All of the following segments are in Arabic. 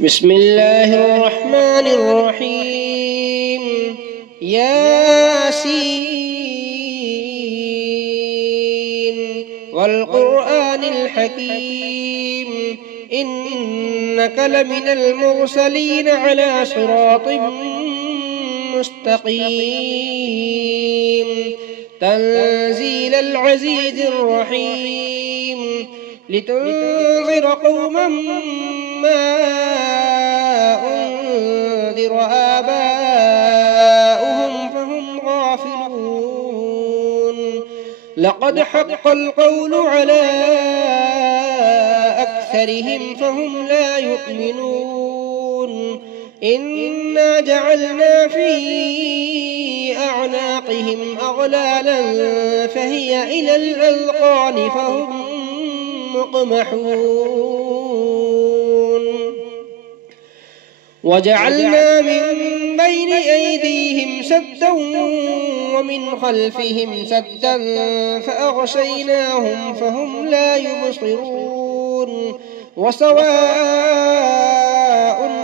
بسم الله الرحمن الرحيم. ياسين والقرآن الحكيم إنك لمن المرسلين على صراط مستقيم تنزيل العزيز الرحيم لتنذر قوما ما أنذر آباؤهم فهم غافلون. لقد حق القول على أكثرهم فهم لا يؤمنون. إنا جعلنا في أعناقهم أغلالا فهي إلى الأذقان فهم مقمحون. وجعلنا من بين أيديهم سدا ومن خلفهم سدا فأغشيناهم فهم لا يبصرون. وسواء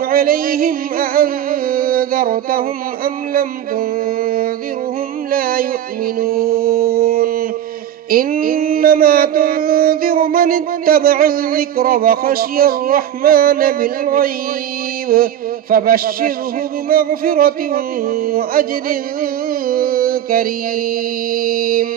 عليهم أأنذرتهم أم لم تنذرهم لا يؤمنون. إنما تنذر من اتبع الذكر وخشي الرحمن بالغيب فبشره بمغفرة وأجر كريم.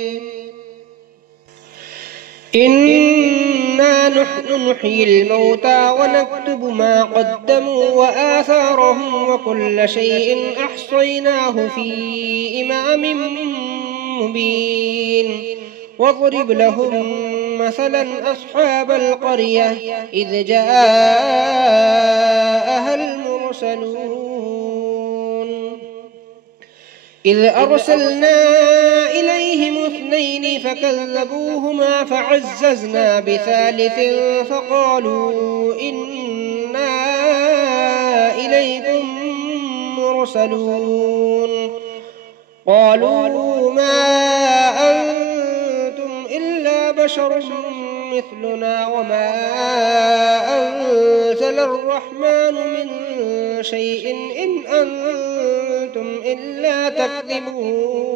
إنا نحن نحيي الموتى ونكتب ما قدموا وآثارهم وكل شيء أحصيناه في إمام مبين. واضرب لهم مثلا أصحاب القرية إذ جاءها المرسلون إذ أرسلنا إليهم 2 فكذبوهما فعززنا بثالث فقالوا إنا إليكم مرسلون. قالوا ما أنتم إلا بشر مثلنا وما أنزل الرحمن من شيء إن أنتم إلا تكذبون.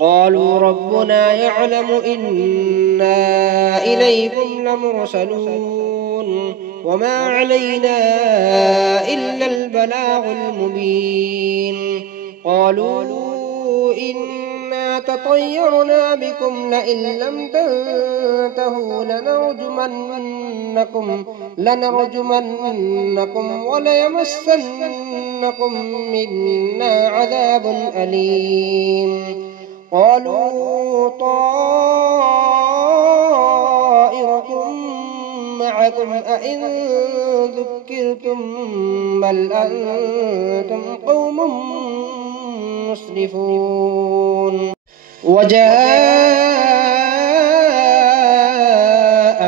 قالوا ربنا يعلم إنا إليكم لمرسلون وما علينا إلا البلاغ المبين. قالوا إنا تطيرنا بكم لئن لم تنتهوا لنرجمنكم وليمسنكم منا عذاب أليم. قالوا طائركم معكم أئن ذكرتم بل أنتم قوم مسرفون. وجاء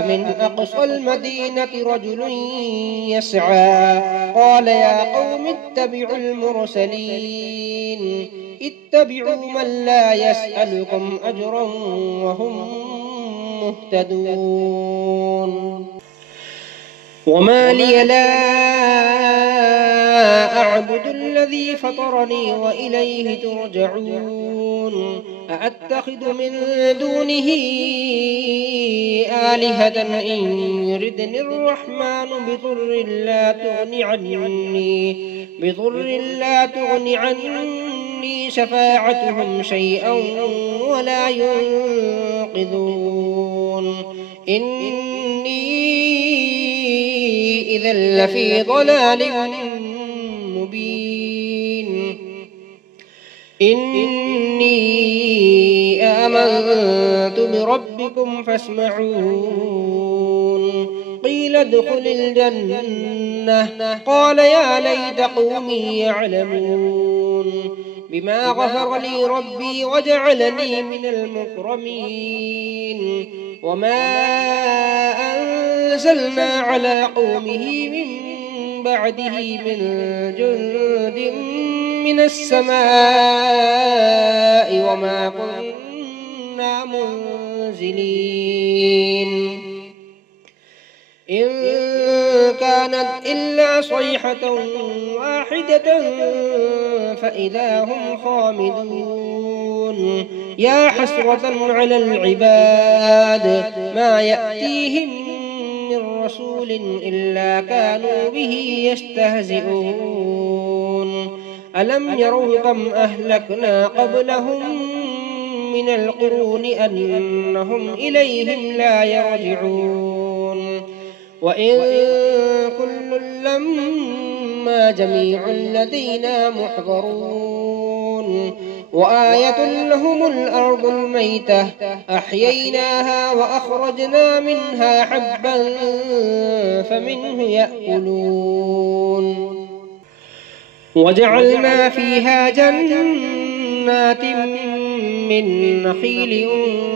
من أقصى المدينة رجل يسعى قال يا قوم اتبعوا المرسلين اتبعوا من لا يسألكم أجرا وهم مهتدون. وما لي لا أعبد الذي فطرني وإليه ترجعون. أأتخذ من دونه آلهة إن يردني الرحمن بضر لا تغن عني شفاعتهم شيئا ولا ينقذون. إني إذا لفي ضلال مبين. إني آمنت بربكم فاسمعون. قيل ادخل الجنة قال يا ليت قومي يعلمون بما غفر لي ربي وجعلني من المكرمين. وما أنزلنا على قومه من بعده من جند من السماء وما كنا منزلين. إن كانت إلا صيحة واحدة فإذا هم خامدون يا حسرة على العباد ما يأتيهم من رسول إلا كانوا به يستهزئون ألم يروا كم أهلكنا قبلهم من القرون أنهم إليهم لا يرجعون وإن كل لما جميع لدينا محضرون وآية لهم الأرض الميتة أحييناها وأخرجنا منها حبا فمنه يأكلون وجعلنا فيها جنات من نخيل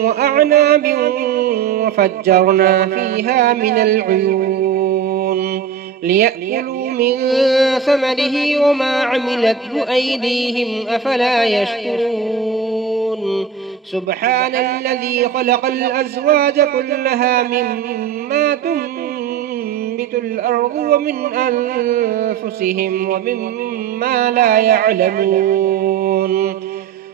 وأعناب وفجرنا فيها من العيون ليأكلوا من ثمره وما عملته أيديهم أفلا يشكرون سبحان الذي خلق الأزواج كلها مما تنبت الأرض ومن أنفسهم ومما لا يعلمون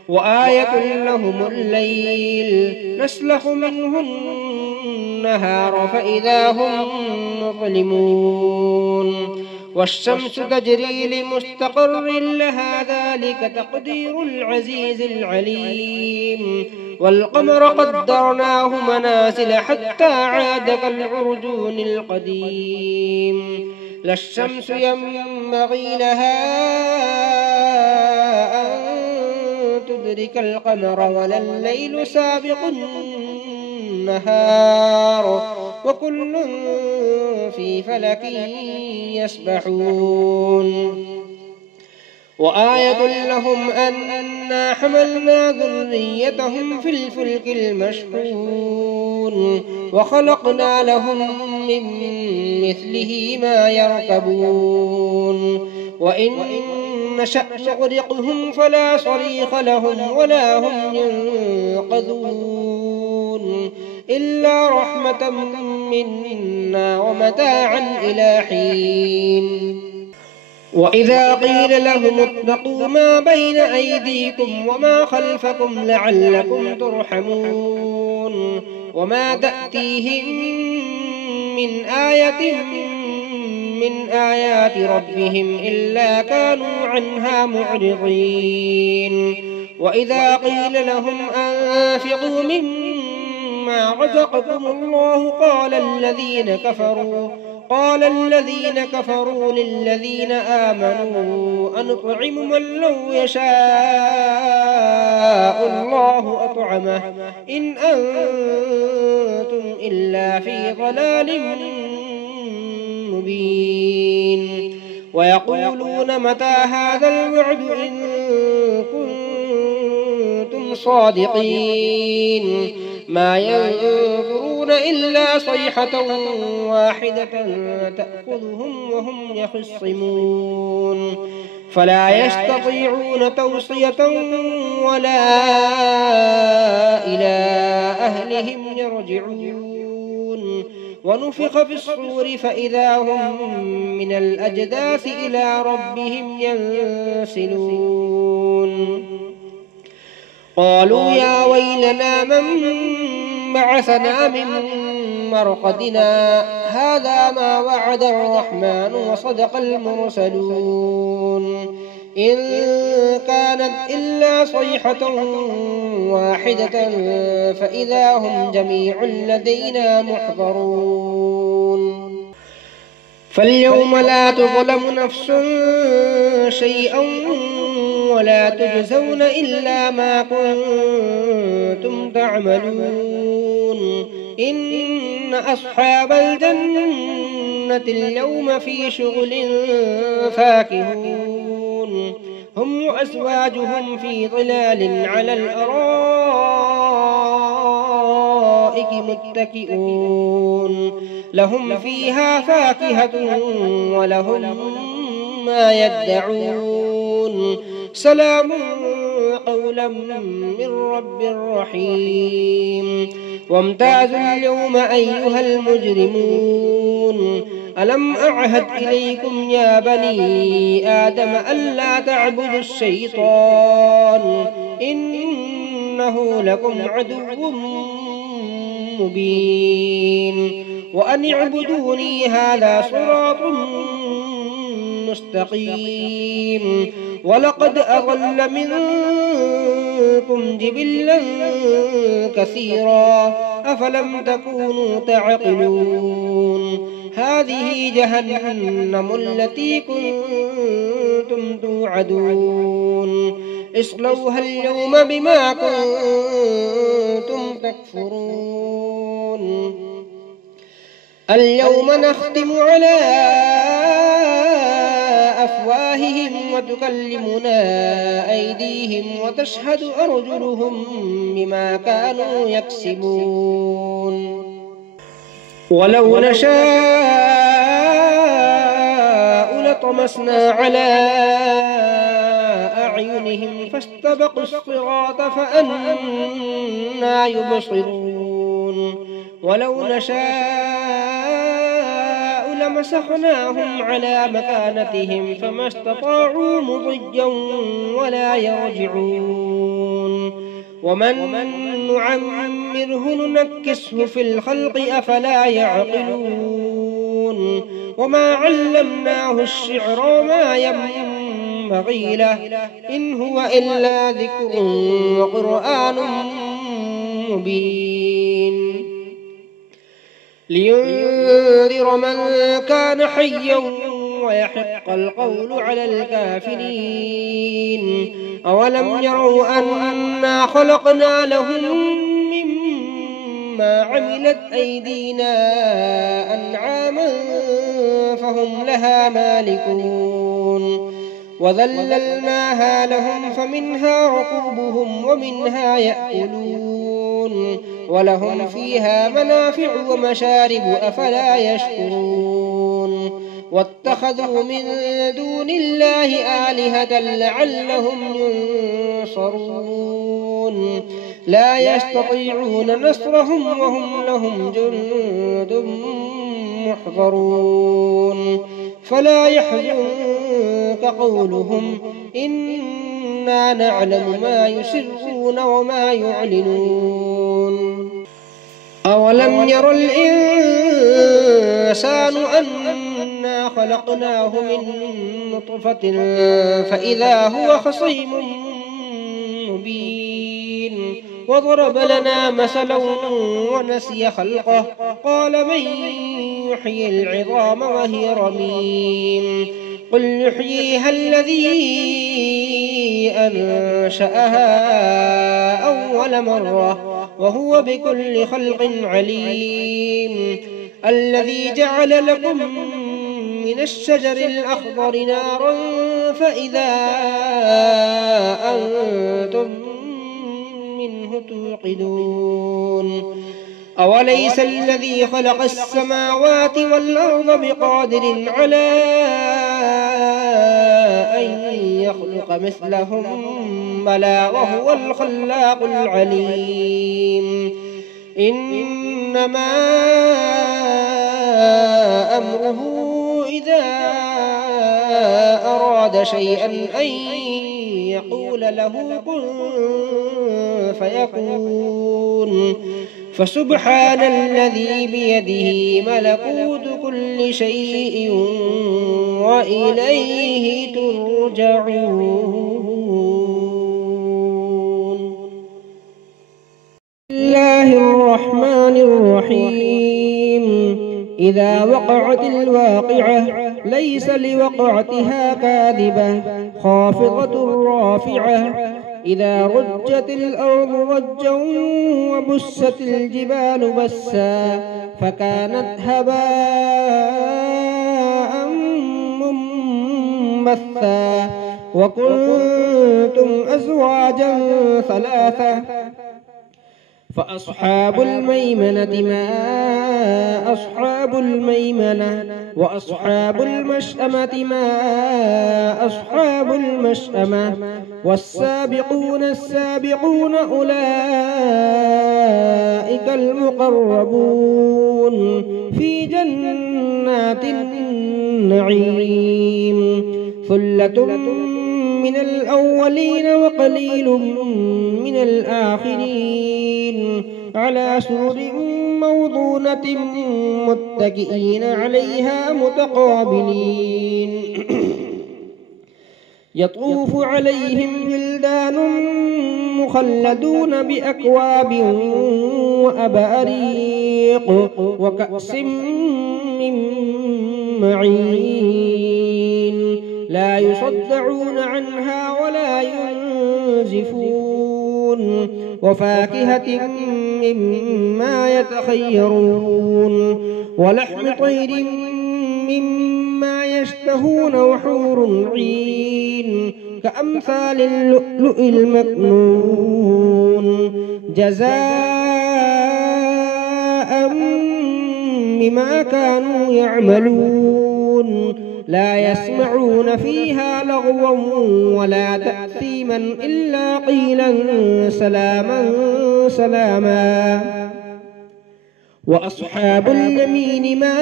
وآية لهم الليل نسلخ منه النهار فإذا هم مظلمون والشمس تجري لمستقر لها ذلك تقدير العزيز العليم والقمر قدرناه منازل حتى عاد كالعرجون القديم لا الشمس ينبغي لها أن تدرك القمر ولا الليل سابق النهار وكل في فلك يسبحون وآية لهم أنا حملنا ذريتهم في الفلك المشحون وخلقنا لهم من مثله ما يركبون وإن نشأ نغرقهم فلا صريخ لهم ولا هم ينقذون إلا رحمة منا ومتاعا إلى حين وإذا قيل لهم اتقوا ما بين أيديكم وما خلفكم لعلكم ترحمون وما تأتيهم من آية من آيات ربهم إلا كانوا عنها معرضين وإذا قيل لهم أنفقوا مما رزقكم الله قال الذين كفروا للذين آمنوا أنطعم من لو يشاء الله أطعمه إن أنتم إلا في ضلال مبين ويقولون متى هذا الوعد إن كنتم صادقين ما ينظرون إلا صيحة واحدة تأخذهم وهم يخصمون فلا يستطيعون توصية ولا إلى أهلهم يرجعون ونفخ في الصور فإذا هم من الأجداث إلى ربهم ينسلون قالوا يا ويلنا من بعثنا من مرقدنا هذا ما وعد الرحمن وصدق المرسلون إن كانت إلا صيحة واحدة فإذا هم جميع لدينا محضرون فاليوم لا تظلم نفس شيئا ولا تجزون إلا ما كنتم تعملون إن أصحاب الجنة اليوم في شغل فاكهون هم وأزواجهم في ظلال على الأرائك متكئون لهم فيها فاكهة ولهم ما يدعون سلام قولا من رب رحيم وامتازوا اليوم أيها المجرمون ألم أعهد إليكم يا بني آدم ألا تعبدوا الشيطان إنه لكم عدو مبين وأن اعبدوني هذا صراط مستقيم ولقد أضل منكم جبلا كثيرا أفلم تكونوا تعقلون هذه جهنم التي كنتم توعدون اصلوها اليوم بما كنتم تكفرون اليوم نختم على أفواههم وتكلمنا أيديهم وتشهد أرجلهم بما كانوا يكسبون ولو نشاء لطمسنا على أعينهم فاستبقوا الصراط فأنى يبصرون ولو نشاء لمسخناهم على مكانتهم فما استطاعوا مضيا ولا يرجعون ومن نعمره ننكسه في الخلق أفلا يعقلون وما علمناه الشعر وما ينبغي له إن هو إلا ذكر وقرآن مبين لينذر من كان حيا ويحق القول على الكافرين أولم يروا أنا خلقنا لهم مما عملت أيدينا أنعاما فهم لها مالكون وذللناها لهم فمنها ركوبهم ومنها يأكلون ولهم فيها منافع ومشارب أفلا يشكرون واتخذوا من دون الله آلهة لعلهم ينصرون لا يستطيعون نصرهم وهم لهم جند محضرون فلا يحزنك قولهم إنا نعلم ما يسرون وما يعلنون أولم ير الإنسان أنا خلقناه من نطفة فإذا هو خصيم مبين وضرب لنا مثلا ونسي خلقه قال من يحيي العظام وهي رميم قل يحييها الذي أنشأها أول مرة وهو بكل خلق عليم الذي جعل لكم من الشجر الأخضر نارا فإذا أنتم منه توقدون أوليس الذي خلق السماوات والأرض بقادر على أن يخلق مثلهم بلى وهو الخلاق العليم إنما أمره إذا أراد شيئا أن يقول له كن فيكون فسبحان الذي بيده ملكوت كل شيء وإليه ترجعون. بسم الله الرحمن الرحيم. إذا وقعت الواقعة ليس لوقعتها كاذبة خافضة رافعة إذا رجت الأرض رجا وبست الجبال بسا فكانت هباء منبثا وكنتم أزواجا ثلاثة فأصحاب الميمنة ما أصحاب الميمنة وأصحاب المشأمة ما أصحاب المشأمة والسابقون السابقون أولئك المقربون في جنات جنات النعيم ثلة من الأولين وقليل من الآخرين على سرر موضونة متكئين عليها متقابلين يطوف عليهم ولدان مخلدون بأكواب وأباريق وكأس من معين لا يصدعون عنها ولا ينزفون وفاكهة مما يتخيرون ولحم طير مما يشتهون وحور عين كأمثال اللؤلؤ المكنون جزاء بما كانوا يعملون لا يسمعون فيها لغوا ولا تأثيما إلا قيلا سلاما سلاما وأصحاب اليمين ما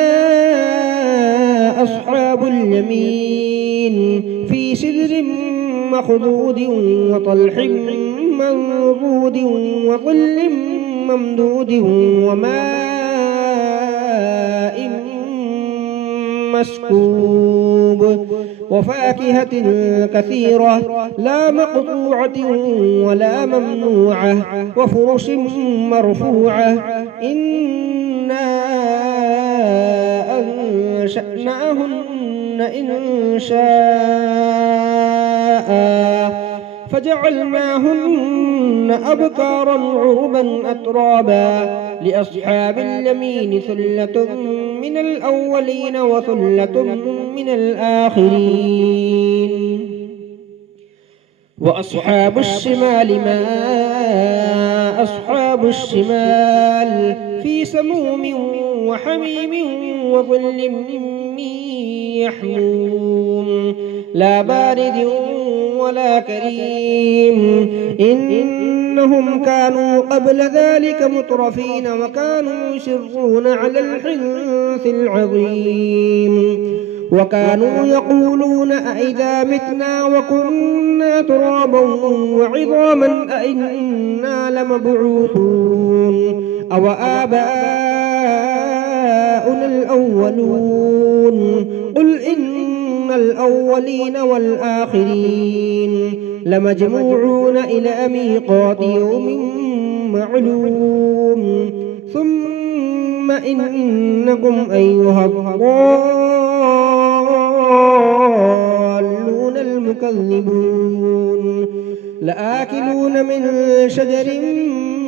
أصحاب اليمين في سدر مخضود وطلح منضود وظل ممدود وماء مسكوب وفاكهة كثيرة لا مقطوعة ولا ممنوعة وفرش مرفوعة إنا أنشأناهن إنشاء فجعلناهن أبكارا عربا أترابا لأصحاب اليمين ثلة من الأولين وثلة من الآخرين وأصحاب الشمال ما أصحاب الشمال في سموم وحميم وظل من يحموم لا بارد ولا كريم إنهم كانوا قبل ذلك مترفين وكانوا يصرون على الحنث العظيم وكانوا يقولون أئذا متنا وكنا ترابا وعظاما أئنا لمبعوثون أو آباؤنا الأولون قل إن الأولين والآخرين لمجموعون إلى ميقات يوم معلوم ثم إنكم أيها الضالون المكذبون لآكلون من شجر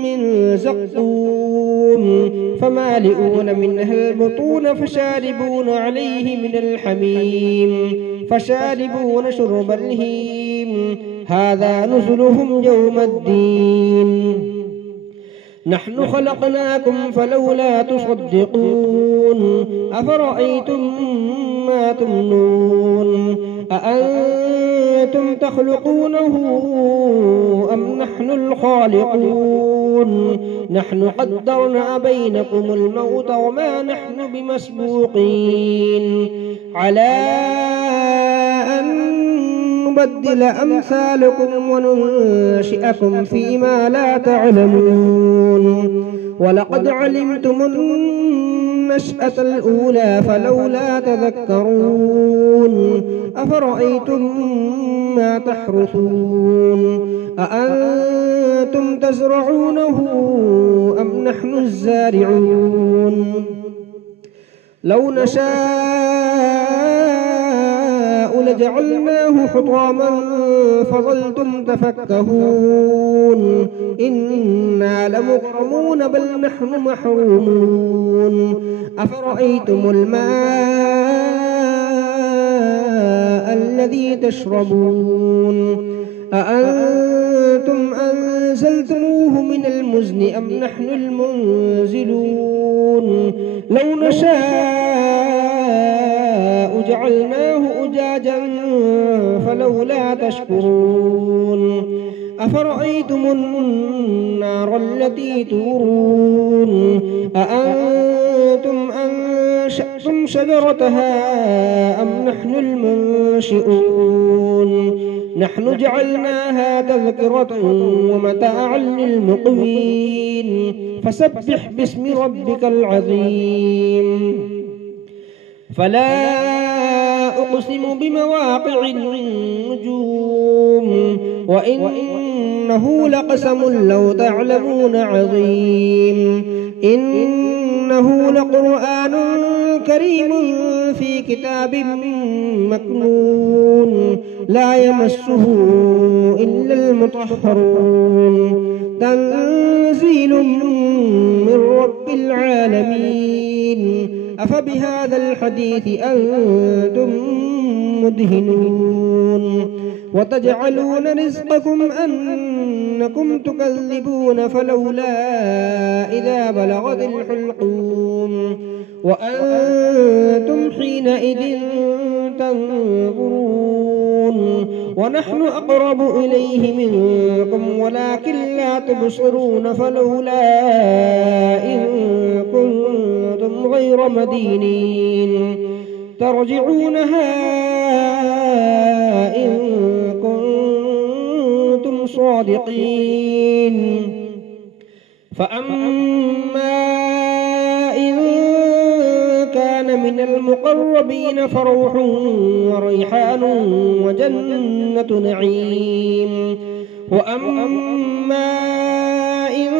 من زقوم فمالئون منها البطون فشاربون عليه من الحميم فشاربون شرب الهيم هذا نزلهم يوم الدين نحن خلقناكم فلولا تصدقون أفرأيتم ما تمنون أأنتم تخلقونه أم نحن الخالقون نحن قدرنا بينكم الموت وما نحن بمسبوقين على أن نبدل أمثالكم وننشئكم فيما لا تعلمون ولقد علمتم النشأة الأولى فلولا تذكرون أفرأيتم ما تحرثون أأنتم تزرعونه أم نحن الزارعون لو نشاء لجعلناه حطاما فظلتم تفكهون إنا لمغرمون بل نحن محرومون أفرأيتم الماء الذي تشربون أأنتم أنزلتموه من المزن أم نحن المنزلون لو نشاء جعلناه أجاجا فلولا تشكرون أفرأيتم النار التي تورون أأنتم أنشأتم شجرتها أم نحن المنشئون نحن جعلناها تذكرة ومتاعا للمقوين فسبح باسم ربك العظيم فلا أقسم بمواقع النجوم وإنه لقسم لو تعلمون عظيم إنه لقرآن كريم في كتاب مكنون لا يمسه إلا المطهرون تنزيل من رب العالمين أفبهذا الحديث أنتم مدهنون وتجعلون رزقكم أنكم تكذبون فلولا إذا بلغت الحلقوم وأنتم حينئذ تنظرون ونحن أقرب إليه منكم ولكن لا تبصرون فلولا إن كنتم غير مدينين ترجعونها إن كنتم صادقين فأما إن كان من المقربين فروح وريحان وجنة نعيم وأما إن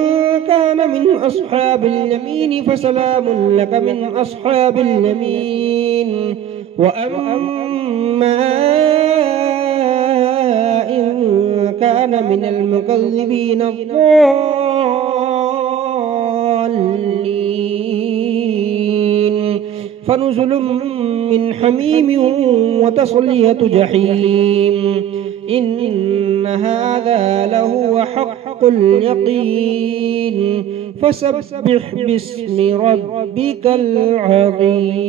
كان من أصحاب اليمين فسلام لك من أصحاب اليمين وأما إن كان من المكذبين الضالين فنزل من حميم وتصلية جحيم إن هذا لهو حق اليقين فسبح باسم ربك العظيم.